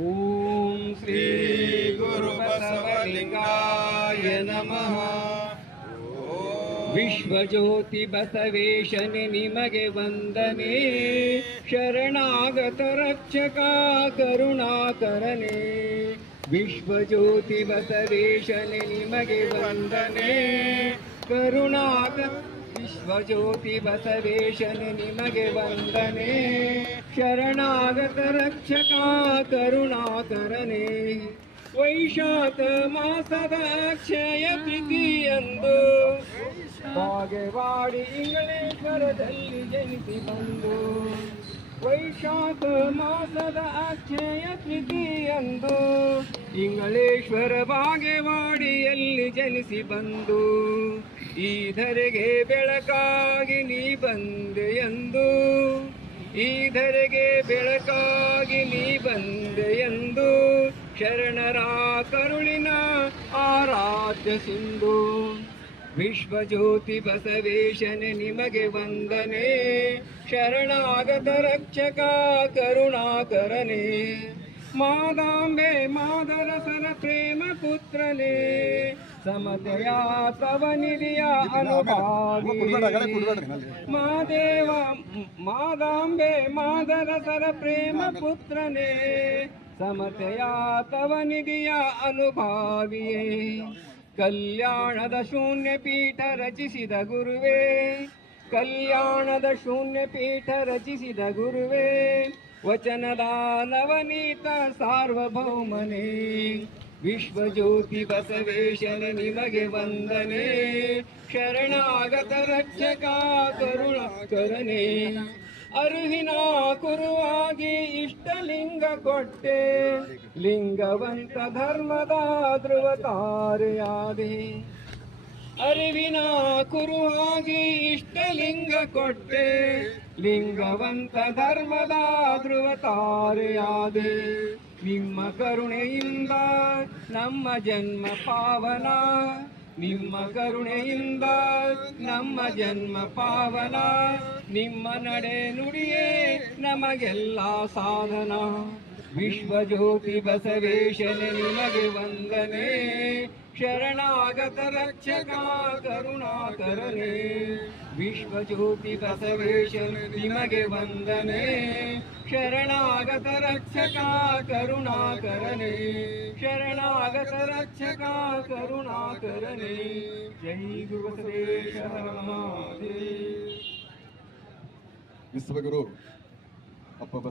ಓಂ ಶ್ರೀ ಗುರು ಬಸವಲಿಂಗಾಯ ನಮಃ. ವಿಶ್ವಜ್ಯೋತಿ ಬಸವೇಶನೆ ನಿಮಗೆ ವಂದನೆ, ಶರಣಾಗತ ರಕ್ಷಕ ಕರುಣಾಕರನೆ. ವಿಶ್ವಜ್ಯೋತಿ ಬಸವೇಶನೆ ನಿಮಗೆ ವಂದನೆ, ವಿಶ್ವಜ್ಯೋತಿ ಬಸವೇಶನೆ ನಿಮಗೆ ವಂದನೆ, ಶರಣಾಗತ ರಕ್ಷಕ ಕರುಣಾಕರನೆ. ವೈಶಾಖ ಮಾಸದ ಅಕ್ಷಯ ತಿಥಿಯಂದು ಬಾಗೇವಾಡಿ ಇಂಗಳೇಶ್ವರದಲ್ಲಿ ಜನಿಸಿ ಬಂದು, ವೈಶಾಖ ಮಾಸದ ಅಕ್ಷಯ ತಿಥಿಯಂದು ಇಂಗಳೇಶ್ವರ ಬಾಗೇವಾಡಿಯಲ್ಲಿ ಜನಿಸಿ ಬಂದು, ಈ ಧರೆಗೆ ಬೆಳಕಾಗಿ ನೀ ಬಂದೆಯೆಂದು, ಈ ಧರೆಗೆ ಬೆಳಕಾಗಿ ನೀ ಬಂದೆಯೆಂದು, ಶರಣರ ಕರುಳಿನ ಆರಾಧ್ಯ ಸಿಂಧು. ವಿಶ್ವಜ್ಯೋತಿ ಬಸವೇಶನೆ ನಿಮಗೆ ವಂದನೆ, ಶರಣಾಗತ ರಕ್ಷಕ ಕರುಣಾಕರನೆ. ಮಾದಾಂಬೆ ಮಾದರಸನ ಪ್ರೇಮ ಪುತ್ರನೇ, ಸಮತೆಯ ತವ ನಿಧಿಯ ಅನುಭಾವಿ. ಮಾದೇವ ಮಾದಾಂಬೆ ಮಾದರಸರ ಪ್ರೇಮ ಪುತ್ರನೇ, ಸಮತೆಯ ತವ ನಿಧಿಯ ಅನುಭಾವಿಯೇ. ಕಲ್ಯಾಣದ ಶೂನ್ಯ ಪೀಠ ರಚಿಸಿದ ಗುರುವೇ, ಕಲ್ಯಾಣದ ಶೂನ್ಯ ಪೀಠ ರಚಿಸಿದ ಗುರುವೇ, ವಚನದ ನವನೀತ ಸಾರ್ವಭೌಮನೇ. ವಿಶ್ವಜ್ಯೋತಿ ಬಸವೇಶನೆ ನಿಮಗೆ ವಂದನೆ, ಶರಣಾಗತ ರಕ್ಷಕ ಕರುಣಾಕರನೆ. ಅರುಹಿನ ಕುರುವಾಗಿ ಇಷ್ಟಲಿಂಗ ಕೊಟ್ಟೆ, ಲಿಂಗವಂತ ಧರ್ಮದ ಧ್ರುವತಾರೆಯಾದೆ. ಅರಿವಿನ ಕುರುವಾಗಿ ಇಷ್ಟಲಿಂಗ ಕೊಟ್ಟೆ, ಲಿಂಗವಂತ ಧರ್ಮದ ಧ್ರುವತಾರೆಯಾದೆ. ನಿಮ್ಮ ಕರುಣೆಯಿಂದ ನಮ್ಮ ಜನ್ಮ ಪಾವನ, ನಿಮ್ಮ ಕರುಣೆಯಿಂದ ನಮ್ಮ ಜನ್ಮ ಪಾವನ. ನಿಮ್ಮ ನಡೆ ನುಡಿಯೇ ನಮಗೆಲ್ಲ ಸಾಧನ. ವಿಶ್ವಜ್ಯೋತಿ ಬಸವೇಶನೆ ನಿಮಗೆ ವಂದನೆ, ಶರಣಾಗತ ರಕ್ಷಕ ಕರುಣಾಕರನೆ. ವಿಶ್ವಜ್ಯೋತಿ ಬಸವೇಶನೆ ನಿಮಗೆ ವಂದನೆ, ಶರಣಾಗತ ರಕ್ಷಕ ಕರುಣಾಕರನೆ. ಶರಣಾಗತ ರಕ್ಷಕ ಕರುಣಾಕರನೆ. ಜೈ ಗುರು ಬಸವೇಶ್ವರ ಮಹಾದೇವ. ವಿಶ್ವಗುರು ಅಪ್ಪ